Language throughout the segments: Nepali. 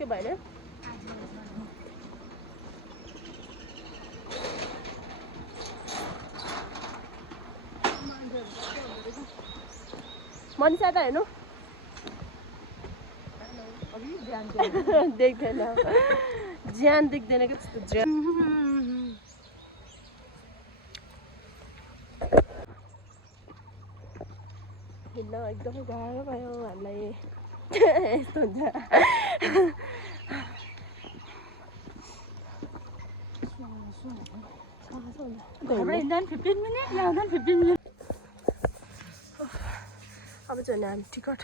के भएन मनिषा त हेर्नु देख्दैन ज्यान देख्दैन क्या त्यस्तो ज्यान हिँड्न एकदमै गाह्रो भयो हामीलाई यस्तो हुन्छ अब चाहिँ हामी टिकट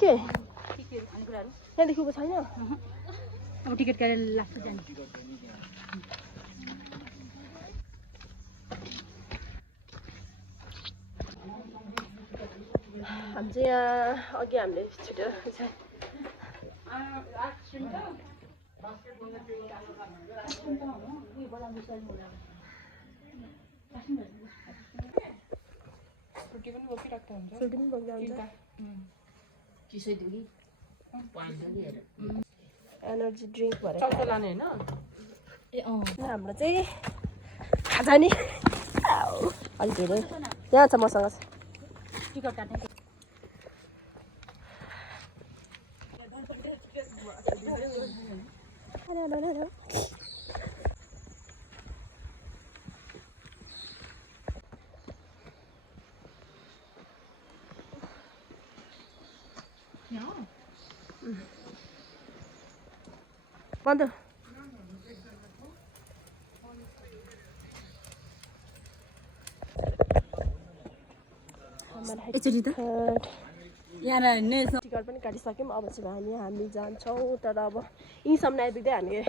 के यहाँदेखि उयो छैन अब टिकट काटेर लाग्छ जाने हामी चाहिँ यहाँ अघि हामीले छिटो एनर्जी ड्रिङ्क भएर लाने होइन हाम्रो चाहिँ खाजा नि अलिक धेरै यहाँ छ मसँग टिकट काट्ने बन्द यसरी त यहाँ टिकट पनि काटिसक्यौँ अब चाहिँ हामी जान्छौँ तर अब यहीँसम्म आइपुग्दै हामी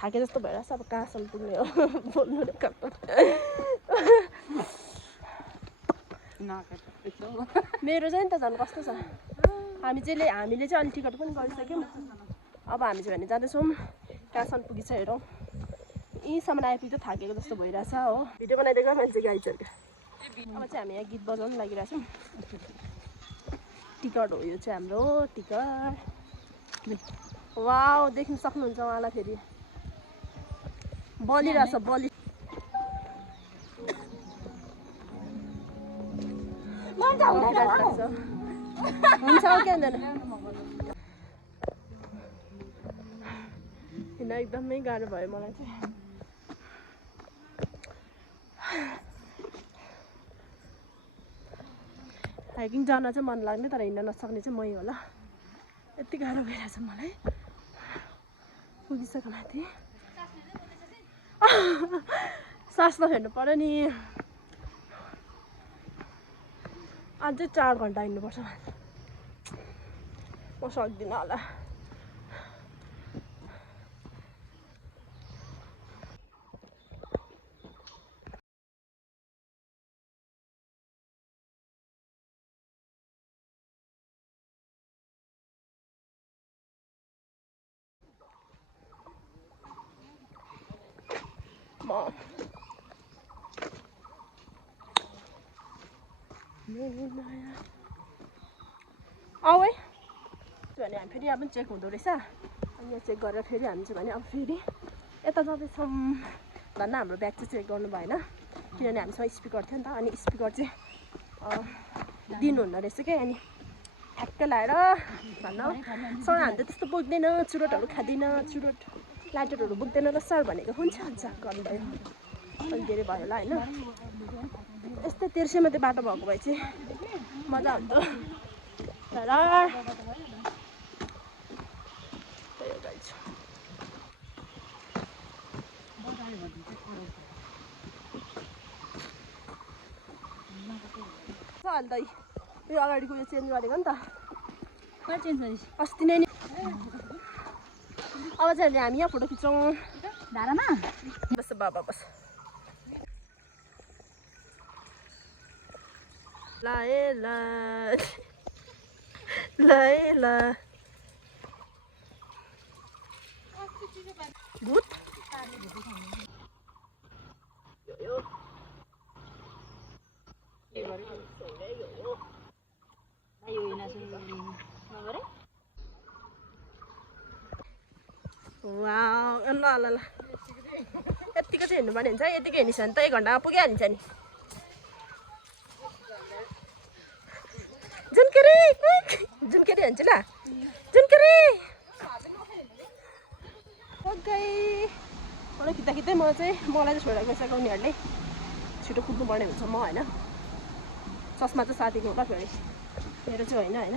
थाके जस्तो भइरहेछ अब कहाँसम्म पुग्ने हो बोल्नु नै कस्तो मेरो चाहिँ नि त झन् कस्तो छ हामीले चाहिँ अलि टिकट पनि गरिसक्यौँ अब हामी चाहिँ भने जाँदैछौँ कहाँसम्म पुगिछ हेरौँ यहीँसम्म आइपुग्दै थाकेको जस्तो भइरहेछ हो भिडियो बनाइदिएको मान्छे गाइजहरूको अब चाहिँ हामी यहाँ गीत बजाउनु लागिरहेछौँ टिकट हो यो चाहिँ हाम्रो टिकट वाउ देख्न सक्नुहुन्छ उहाँलाई फेरि बलिरहेछ बलि हुन्छ के हुँदैन हिँड्न एकदमै गाह्रो भयो मलाई चाहिँ हाइकिङ जान चाहिँ मन लाग्ने तर हिँड्न नसक्ने चाहिँ मै होला यति गाह्रो भइरहेछ मलाई पुगिसक्यो माथि सास त फेर्नु पर्यो नि अझै 4 घन्टा हिँड्नुपर्छ म सक्दिनँ होला आऊ है भने हामी फेरि अब चेक हुँदो रहेछ अनि यहाँ चेक गरेर फेरि हामी चाहिँ भने अब फेरि यता जाँदैछौँ धन्न हाम्रो ब्याग चाहिँ चेक गर्नु भएन किनभने हामीसँग स्पिकर थियो नि त अनि स्पिकर चाहिँ दिनुहुन्न रहेछ क्या अनि ठ्याक्क लाएर भन्न सर हामी त त्यस्तो बोक्दैन चुरोटहरू खाँदैन चुरोट लाइटरहरू बोक्दैन र सर भनेको हुन्छ हुन्छ गर्नुभयो अलिक धेरै भयो होला होइन यस्तै 1300 मात्रै बाटो भएको भए चाहिँ मजा हुन्थ्यो तर अन्त यो अगाडिको यो चेन्ज गरेको नि त अस्ति नै नि अब चाहिँ हामी यहाँ फोटो खिच्छौँ धारामा बस बाबा बस ला ए ला ला ए ला भूत वाउ ल ल ल यतिको चाहिँ हिँड्नुपर्ने हुन्छ यतिकै हिँडिस भने त 1 घन्टामा पुगिहालिन्छ नि जुनकेरी जुनकेरी हान्छ ल जुनकेरी ओके मलाई खिच्दा खिच्दै म चाहिँ मलाई चाहिँ छोडेर गइसक्यो उनीहरूले छिटो कुद्नुपर्ने हुन्छ म होइन चस्मा चाहिँ साथीको होला फेरि मेरो चाहिँ होइन होइन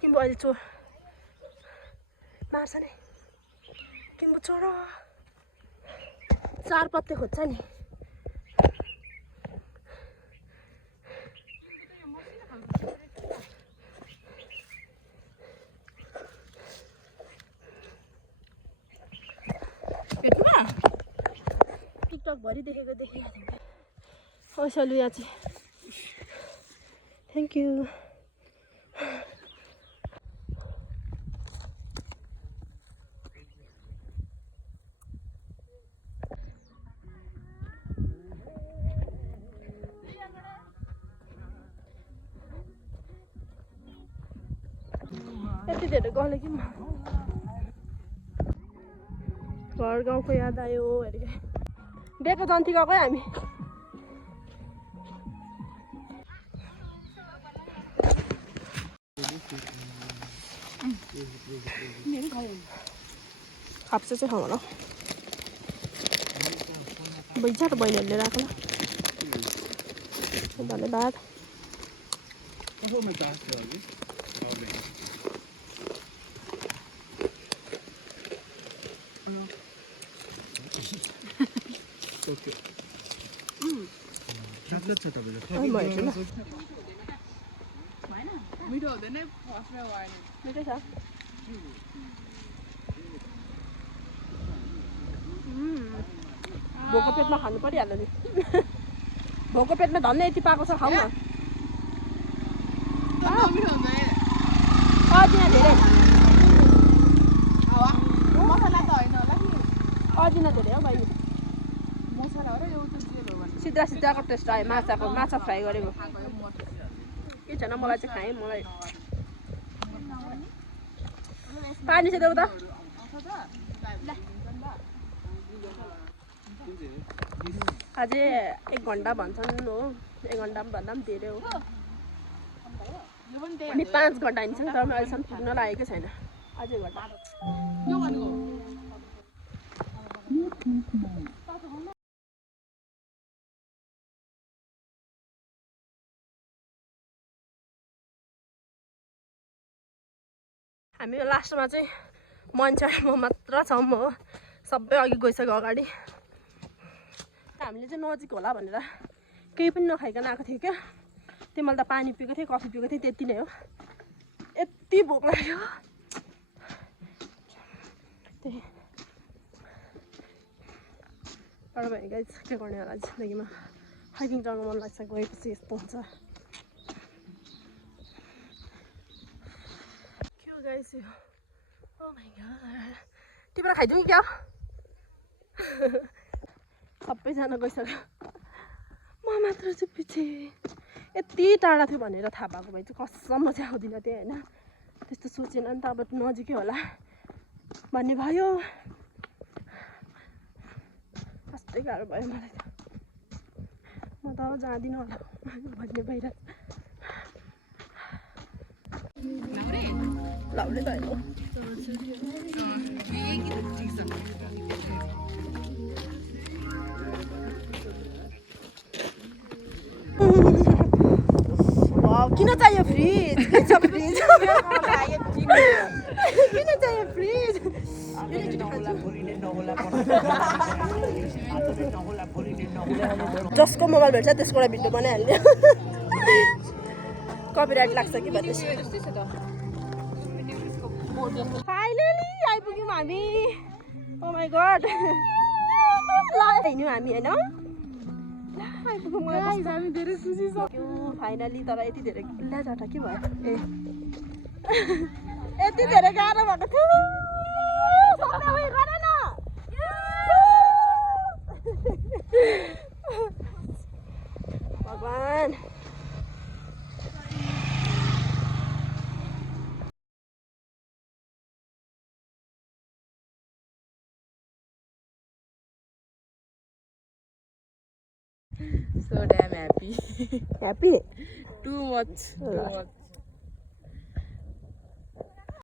किम्बो अहिले चोर मार्छ नि किम्बो चोर 4 पत्ते खोज्छ नि टिकटक भरि देखेको सलु यहाँ चाहिँ थ्याङ्क यू यति धेरै गल्यो कि म घर गाउँको याद आयो अरे बेको जन्ती गएको हामी खाप्से चाहिँ खाउँ होला बैछ त बहिनीहरूले राख्नु धन्यवाद मिठो छ भोको पेटमा खानु परिहाल्यो नि भोको पेटमा धन्य यति पाएको छ खाऊ न अजिना धेरै अजिना धेरै हो बहिनी सिधा सिधाको टेस्ट आयो माछा फ्राई गरेको के छैन मलाई चाहिँ खाएँ मलाई पानी चाहिँ देऊ त अझै 1 घन्टा भन्छन् हो 1 घन्टा भन्दा पनि धेरै हो हामी 5 घन्टा हिँड्छौँ तर अहिलेसम्म पुग्न लागेकै छैन अझै घन्टा हामी लास्टमा चाहिँ मान्छे म मात्र छौँ हो सबै अघि गइसक्यो अगाडि हामीले चाहिँ नजिक होला भनेर केही पनि नखाइकन आएको थियो क्या त्यो मैले त पानी पिएको थिएँ कफी पिएको थिएँ त्यति नै हो यति भोक लाग्यो त्यही तर भयो गाइस के गर्ने होला जिन्दगीमा हाइकिङ जानु मन लाग्छ गएपछि यस्तो हुन्छ गाइस ओ माय गॉड तिम्रो खाइदिउँ क्या सबैजना गइसक्यो म मात्र चाहिँ पछि यति टाढा थियो भनेर थाहा भएको भए चाहिँ कसम म चाहिँ आउँदिनँ त्यही होइन त्यस्तो सोचेन नि त अब नजिकै होला भन्ने भयो कस्तै गाह्रो भयो मलाई त म त जाँदिनँ होला भन्ने भइरहेको लाउडै त होइन किन चाहियो फ्रिज किन चाहियो फ्रिज जसको मोबाइल भेट्छ त्यसकोलाई भिडियो बनाइहाल्ने कपिराइट लाग्छ कि भन्दैछ फाइनली आइपुग्यौँ हामी ओ माय गॉड हिँड्यौँ हामी होइन हामी धेरै खुसी सक्यौँ फाइनली तर यति धेरै ल्याझाटा के भयो ए यति धेरै गाह्रो भएको थियो भगवान् So damn happy. Happy Too much. ल